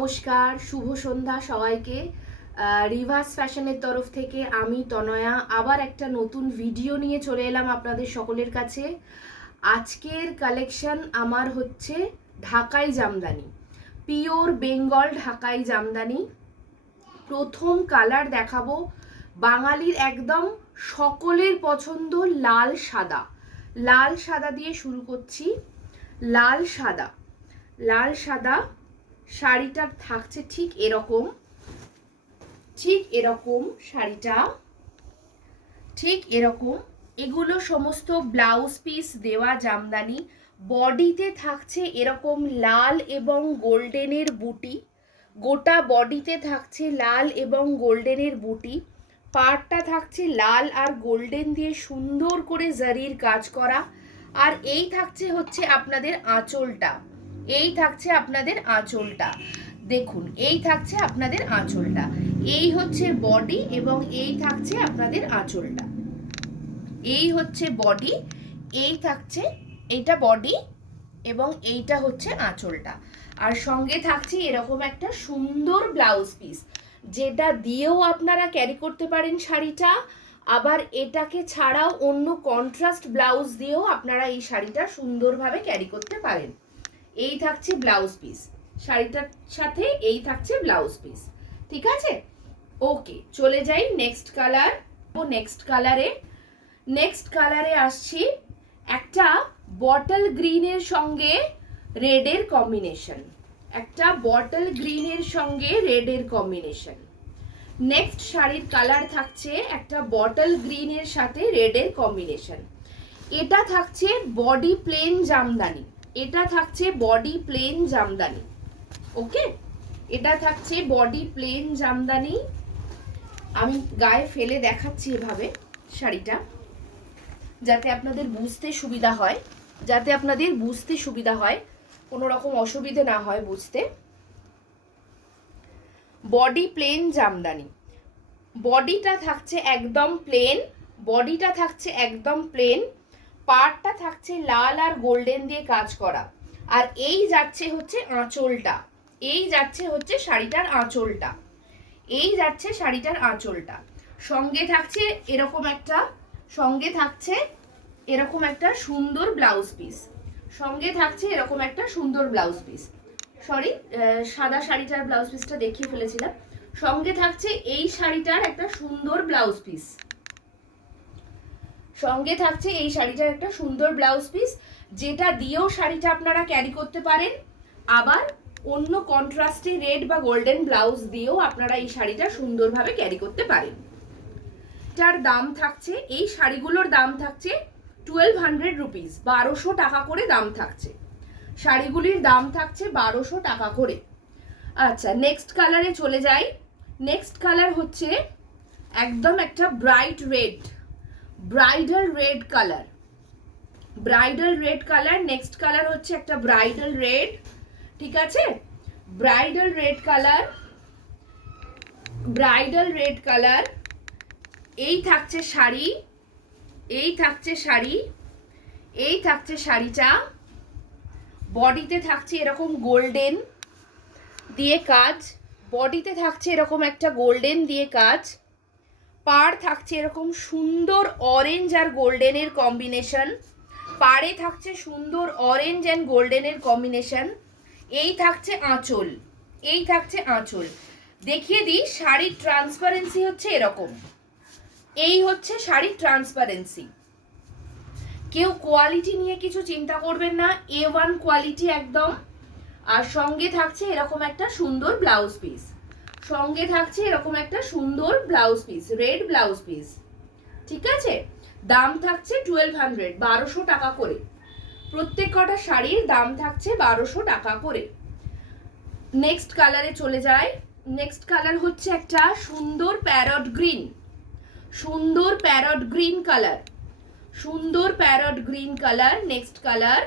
নমস্কার, শুভ সন্ধ্যা সবাইকে। রিভার্স ফ্যাশনের তরফ থেকে আমি তনয়া আবার একটা নতুন ভিডিও নিয়ে চলে এলাম আপনাদের সকলের কাছে। আজকের কালেকশন আমার হচ্ছে ঢাকাই জামদানি, পিওর বেঙ্গল ঢাকাই জামদানি। প্রথম কালার দেখাবো বাঙালির একদম সকলের পছন্দ লাল সাদা। লাল সাদা দিয়ে শুরু করছি। লাল সাদা, লাল সাদা শাড়িটা থাকছে ঠিক এরকম, শাড়িটা ঠিক এরকম। এগুলো সমস্ত ব্লাউজ পিস দেওয়া জামদানি। বডিতে থাকছে এরকম লাল এবং গোল্ডেনের বুটি, গোটা বডিতে থাকছে লাল এবং গোল্ডেনের বুটি। পাড়টা থাকছে লাল আর গোল্ডেন দিয়ে সুন্দর করে জারির কাজ করা। আর এই থাকছে হচ্ছে আপনাদের আঁচলটা, এই থাকছে আপনাদের আঁচলটা। দেখুন, এই থাকছে আপনাদের আঁচলটা। এই হচ্ছে বডি এবং এই থাকছে আপনাদের আঁচলটা। এই হচ্ছে বডি, এই থাকছে, এইটা বডি এবং এইটা হচ্ছে আঁচলটা। আর সঙ্গে থাকছে এরকম একটা সুন্দর ব্লাউজ পিস, যেটা দিয়েও আপনারা ক্যারি করতে পারেন শাড়িটা। আবার এটাকে ছাড়াও অন্য কন্ট্রাস্ট ব্লাউজ দিয়েও আপনারা এই শাড়িটা সুন্দরভাবে ক্যারি করতে পারেন। এই থাকছে ব্লাউজ পিস, শাড়িটার সাথে এই থাকছে ব্লাউজ পিস। ঠিক আছে, ওকে, চলে যাই নেক্সট কালার। নেক্সট কালারে আসছি একটা বটল গ্রিনের সঙ্গে রেডের কম্বিনেশন, একটা বটল গ্রিনের সঙ্গে রেডের কম্বিনেশন। নেক্সট শাড়ির কালার থাকছে একটা বটল গ্রিনের সাথে রেডের কম্বিনেশন। এটা থাকছে বডি প্লেন জামদানি, এটা থাকছে বডি প্লেন জামদানি। ওকে, এটা থাকছে বডি প্লেন জামদানি। আমি গায়ে ফেলে দেখাচ্ছি এভাবে শাড়িটা, যাতে আপনাদের বুঝতে সুবিধা হয়, কোনো রকম অসুবিধে না হয় বুঝতে। বডি প্লেন জামদানি, বডিটা থাকছে একদম প্লেন, পাড়টা থাকছে লাল আর গোল্ডেন দিয়ে কাজ করা। আর এই যাচ্ছে হচ্ছে আঁচলটা, শাড়িটার আঁচলটা। সঙ্গে থাকছে এরকম একটা সুন্দর ব্লাউজ পিস, সাদা শাড়িটার ব্লাউজ পিসটা দেখিয়ে ফেলেছিলাম। সঙ্গে থাকছে এই শাড়িটার একটা সুন্দর ব্লাউজ পিস, যেটা দিয়েও শাড়িটা আপনারা ক্যারি করতে পারেন। আবার অন্য কন্ট্রাস্টে রেড বা গোল্ডেন ব্লাউজ দিয়েও আপনারা এই শাড়িটা সুন্দরভাবে ক্যারি করতে পারেন। এটার দাম থাকছে, এই শাড়িগুলোর দাম থাকছে 1200 রুপিস, 1200 টাকা করে দাম থাকছে। শাড়িগুলির দাম থাকছে 1200 টাকা করে। আচ্ছা, নেক্সট কালারে চলে যাই। নেক্সট কালার হচ্ছে একদম একটা bridal red colour. Next colour হচ্ছে একটা ব্রাইডাল রেড। ঠিক আছে, ব্রাইডাল রেড কালার। এই থাকছে শাড়িটা। বডিতে থাকছে এরকম গোল্ডেন দিয়ে কাজ, পাড় থাকছে এরকম সুন্দর অরেঞ্জ আর গোল্ডেনের কম্বিনেশন, এই থাকছে আঁচল। দেখিয়ে দিই, শাড়ির ট্রান্সপারেন্সি হচ্ছে এরকম, এই হচ্ছে শাড়ির ট্রান্সপারেন্সি। কেউ কোয়ালিটি নিয়ে কিছু চিন্তা করবেন না, A1 কোয়ালিটি একদম। আর সঙ্গে থাকছে এরকম একটা সুন্দর blouse piece, red blouse piece. ঠিক আছে, দাম থাকছে 1200, 1200 টাকা করে। প্রত্যেক কটা শাড়ির দাম থাকছে 1200 টাকা করে। নেক্সট কালারে চলে যায়। নেক্সট কালার হচ্ছে একটা সুন্দর parrot green colour. Next colour,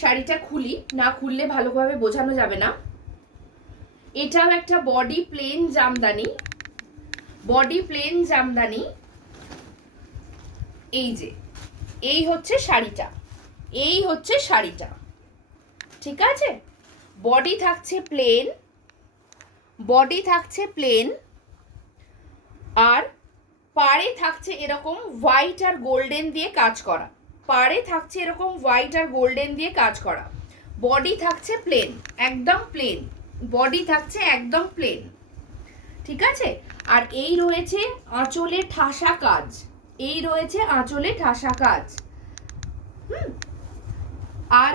শাড়িটা খুলি, না খুললে ভালোভাবে বোঝানো যাবে না। এটাও একটা বডি প্লেন জামদানি। এই হচ্ছে শাড়িটা। ঠিক আছে, বডি থাকছে প্লেন, বডি থাকছে প্লেন, আর পাড়ে থাকছে এরকম হোয়াইট আর গোল্ডেন দিয়ে কাজ করা, পাড়ে থাকছে এরকম হোয়াইট আর গোল্ডেন দিয়ে কাজ করা। বডি থাকছে প্লেন, একদম প্লেন, বডি থাকছে একদম প্লেন, ঠিক আছে। আর এই রয়েছে আঁচলে ঠাসা কাজ, এই রয়েছে আঁচলে ঠাসা কাজ। আর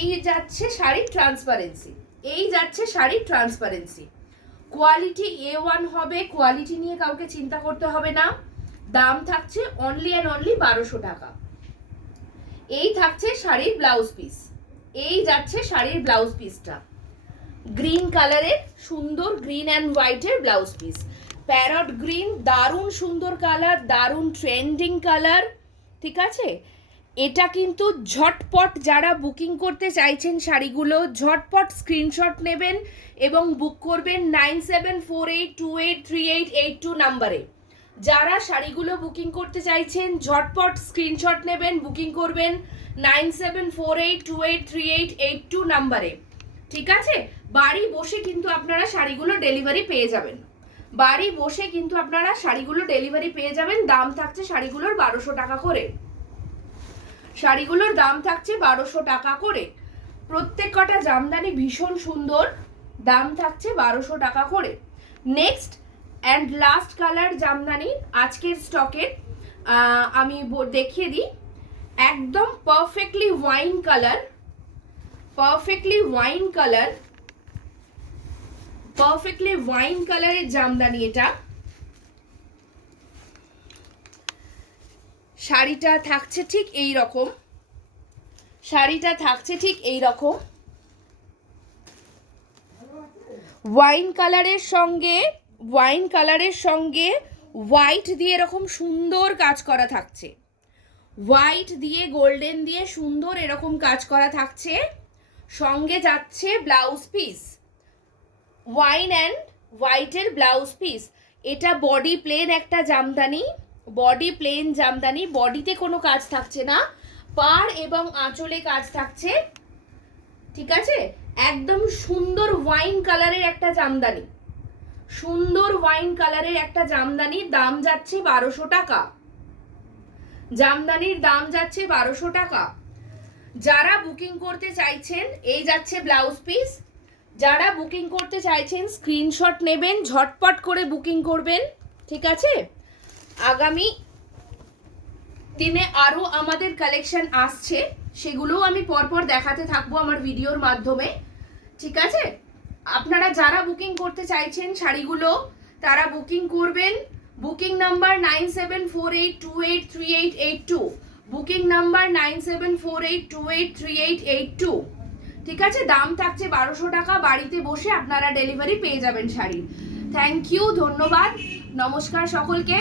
এই যাচ্ছে শাড়ির ট্রান্সপারেন্সি, এই যাচ্ছে শাড়ির ট্রান্সপারেন্সি। কোয়ালিটি A1 হবে, কোয়ালিটি নিয়ে কাউকে চিন্তা করতে হবে না। দাম থাকছে অনলি অ্যান্ড অনলি 1200 টাকা। এই থাকছে শাড়ির ব্লাউজ পিস, এই যাচ্ছে শাড়ির ব্লাউজ পিসটা, গ্রিন কালারের সুন্দর গ্রিন অ্যান্ড হোয়াইটের ব্লাউজ পিস, প্যারট গ্রিন, দারুণ সুন্দর কালার, দারুণ ট্রেন্ডিং কালার, ঠিক আছে। এটা কিন্তু ঝটপট যারা বুকিং করতে চাইছেন শাড়িগুলো, ঝটপট স্ক্রিনশট নেবেন এবং বুক করবেন 9748283882 নাম্বারে। যারা শাড়িগুলো বুকিং করতে চাইছেন ঝটপট স্ক্রিনশট নেবেন, বুকিং করবেন 9748283882 নাম্বারে, ঠিক আছে। বাড়ি বসে কিন্তু আপনারা শাড়িগুলো ডেলিভারি পেয়ে যাবেন, বাড়ি বসে কিন্তু আপনারা শাড়িগুলো ডেলিভারি পেয়ে যাবেন। দাম থাকছে শাড়িগুলোর 1200 টাকা করে, শাড়িগুলোর দাম থাকছে 1200 টাকা করে। প্রত্যেক কটা জামদানি ভীষণ সুন্দর, দাম থাকছে 1200 টাকা করে। Next and last colour Jamdani আজকের স্টকের আমি দেখিয়ে দিই। একদম perfectly wine colour, perfectly wine colour, perfectly wine কালারের জামদানি এটা। শাড়িটা থাকছে ঠিক এই রকম, শাড়িটা থাকছে ঠিক এই রকম ওয়াইন কালারের সঙ্গে, ওয়াইন কালারের সঙ্গে হোয়াইট দিয়ে এরকম সুন্দর কাজ করা থাকছে, হোয়াইট দিয়ে গোল্ডেন দিয়ে সুন্দর এরকম কাজ করা থাকছে। সঙ্গে যাচ্ছে ব্লাউজ পিস, ওয়াইন অ্যান্ড হোয়াইটের ব্লাউজ পিস। এটা বডি প্লেন একটা জামদানি, বডি প্লেন জামদানি, বডিতে কোনো কাজ থাকছে না, পাড় এবং আঁচলে কাজ থাকছে, ঠিক আছে। একদম সুন্দর ওয়াইন কালারের একটা জামদানি, সুন্দর ওয়াইন কালারের একটা জামদানি। দাম যাচ্ছে 1200 টাকা, জামদানির দাম যাচ্ছে 1200 টাকা। যারা বুকিং করতে চাইছেন এই যাচ্ছে ব্লাউজ পিস, যারা বুকিং করতে চাইছেন স্ক্রিনশট নেবেন, ঝটপট করে বুকিং করবেন, ঠিক আছে। আগামী দিনে আরও আমাদের কালেকশন আসছে, সেগুলোও আমি পরপর দেখাতে থাকবো আমার ভিডিওর মাধ্যমে, ঠিক আছে। আপনারা যারা বুকিং করতে চাইছেন শাড়িগুলো তারা বুকিং করবেন। বুকিং নাম্বার 9748283882, বুকিং নাম্বার 9748283882, ঠিক আছে। দাম থাকছে 1200 টাকা, বাড়িতে বসে আপনারা ডেলিভারি পেয়ে যাবেন শাড়ির। থ্যাংক ইউ, ধন্যবাদ, নমস্কার সকলকে।